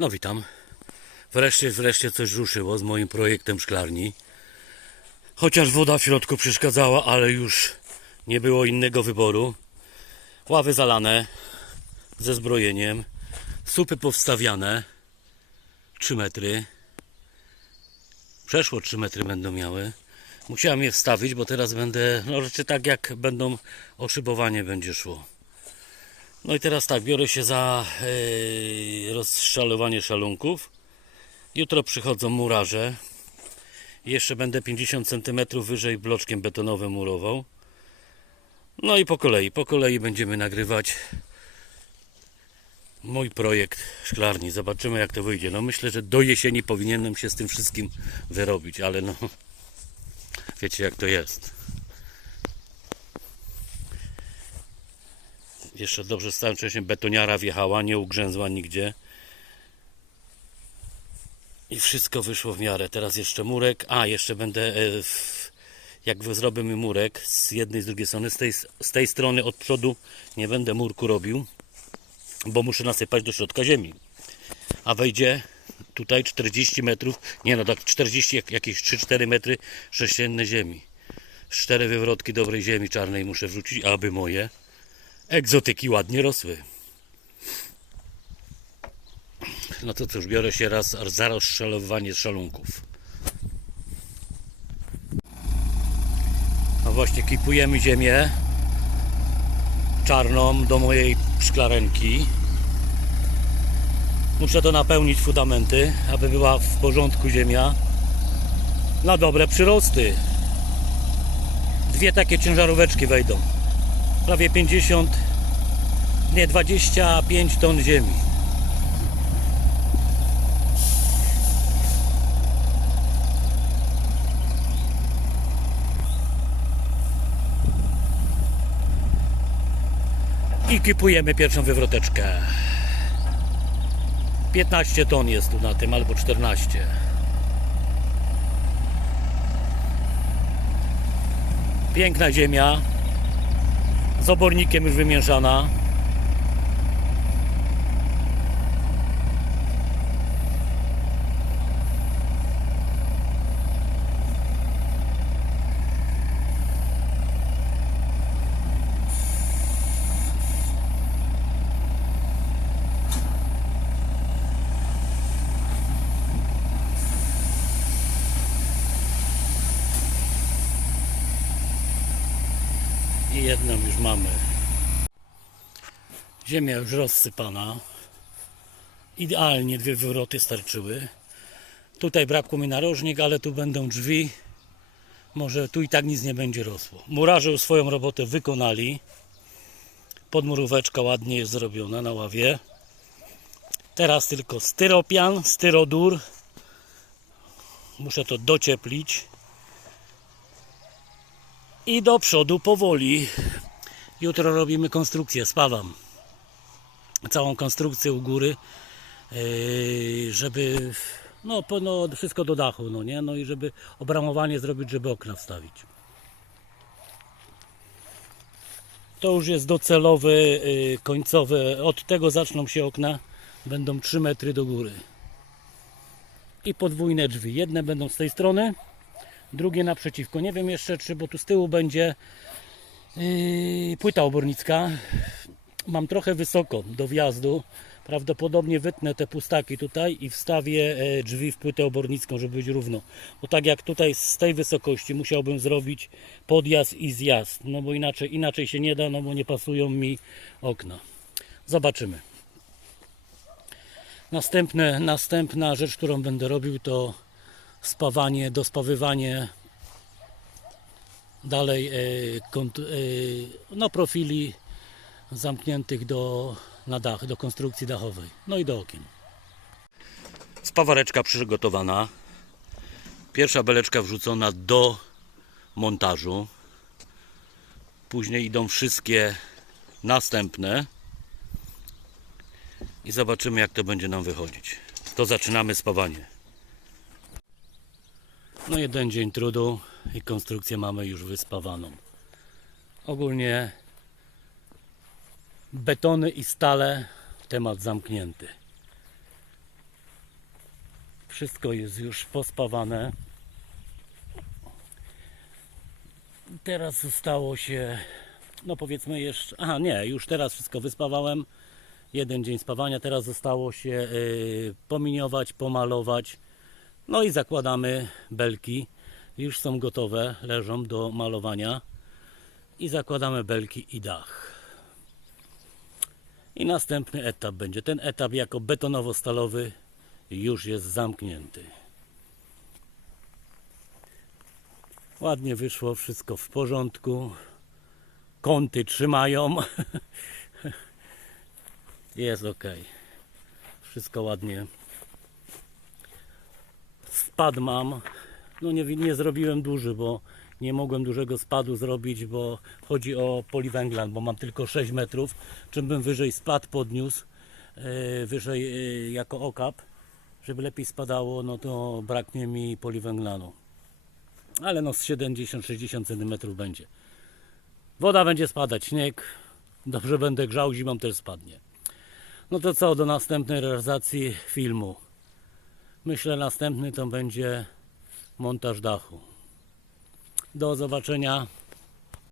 No witam. Wreszcie, wreszcie coś ruszyło z moim projektem szklarni. Chociaż woda w środku przeszkadzała, ale już nie było innego wyboru. Ławy zalane ze zbrojeniem, supy powstawiane 3 metry. Przeszło 3 metry będą miały. Musiałem je wstawić, bo teraz będę, no rzeczy tak jak będą oszybowanie będzie szło. No i teraz tak, biorę się za yy, rozszalowanie szalunków. Jutro przychodzą murarze. Jeszcze będę 50 cm wyżej bloczkiem betonowym murował. No i po kolei, po kolei będziemy nagrywać mój projekt szklarni. Zobaczymy jak to wyjdzie. No myślę, że do jesieni powinienem się z tym wszystkim wyrobić, ale no wiecie jak to jest. Jeszcze dobrze stałem wcześniej betoniara wjechała, nie ugrzęzła nigdzie. I wszystko wyszło w miarę. Teraz jeszcze murek. A, jeszcze będę. e, w- Jak zrobimy murek z jednej, z drugiej strony, z tej, z tej strony od przodu nie będę murku robił, bo muszę nasypać do środka ziemi. A wejdzie tutaj 40 metrów, nie no, tak 40, jak- jakieś 3-4 metry sześcienne ziemi. Cztery wywrotki dobrej ziemi czarnej muszę wrzucić, aby moje egzotyki ładnie rosły. No to cóż, biorę się raz za rozszalowywanie szalunków. No właśnie, kipujemy ziemię czarną do mojej szklarenki. Muszę to napełnić fundamenty, aby była w porządku ziemia. Na dobre przyrosty. Dwie takie ciężaróweczki wejdą. Prawie 50, nie 25 ton ziemi. I kipujemy pierwszą wywroteczkę. 15 ton jest tu na tym, albo 14. Piękna ziemia. Z obornikiem już wymieszana. Jedną już mamy. Ziemia już rozsypana. Idealnie dwie wywroty starczyły. Tutaj brakło mi narożnik, ale tu będą drzwi. Może tu i tak nic nie będzie rosło. Murarze już swoją robotę wykonali. Podmuróweczka ładnie jest zrobiona na ławie. Teraz tylko styropian, styrodur. Muszę to docieplić. I do przodu powoli. Jutro robimy konstrukcję, spawam. Całą konstrukcję u góry, yy, żeby no, no wszystko do dachu, no nie? No i żeby obramowanie zrobić, żeby okna wstawić. To już jest docelowe, yy, końcowe. Od tego zaczną się okna. Będą 3 metry do góry. I podwójne drzwi. Jedne będą z tej strony, drugie naprzeciwko. Nie wiem jeszcze, czy, bo tu z tyłu będzie yy, płyta obornicka. Mam trochę wysoko do wjazdu. Prawdopodobnie wytnę te pustaki tutaj i wstawię e, drzwi w płytę obornicką, żeby być równo. Bo tak jak tutaj z tej wysokości musiałbym zrobić podjazd i zjazd. No bo inaczej, inaczej się nie da, no bo nie pasują mi okna. Zobaczymy. Następne, następna rzecz, którą będę robił to spawanie, dospawywanie dalej e, e, no, profili zamkniętych do, na dach, do konstrukcji dachowej, no i do okien. Spawareczka przygotowana. Pierwsza beleczka wrzucona do montażu. Później idą wszystkie następne. I zobaczymy jak to będzie nam wychodzić. To zaczynamy spawanie. No jeden dzień trudu i konstrukcję mamy już wyspawaną. Ogólnie betony i stale temat zamknięty. Wszystko jest już pospawane. Teraz zostało się, no powiedzmy jeszcze, aha nie, już teraz wszystko wyspawałem. Jeden dzień spawania, teraz zostało się y, pominiować, pomalować. No i zakładamy belki. Już są gotowe, leżą do malowania. I zakładamy belki i dach. I następny etap będzie. Ten etap jako betonowo-stalowy już jest zamknięty. Ładnie wyszło, wszystko w porządku. Kąty trzymają. Jest ok. Wszystko ładnie. Spad mam. No nie, nie zrobiłem duży, bo nie mogłem dużego spadu zrobić, bo chodzi o poliwęglan, bo mam tylko 6 metrów. Czym bym wyżej spad podniósł, e, wyżej e, jako okap, żeby lepiej spadało, no to braknie mi poliwęglanu. Ale no z 70-60 cm będzie. Woda będzie spadać, śnieg. Dobrze będę grzał, zimą też spadnie. No to co, do następnej realizacji filmu. Myślę następny to będzie montaż dachu. Do zobaczenia.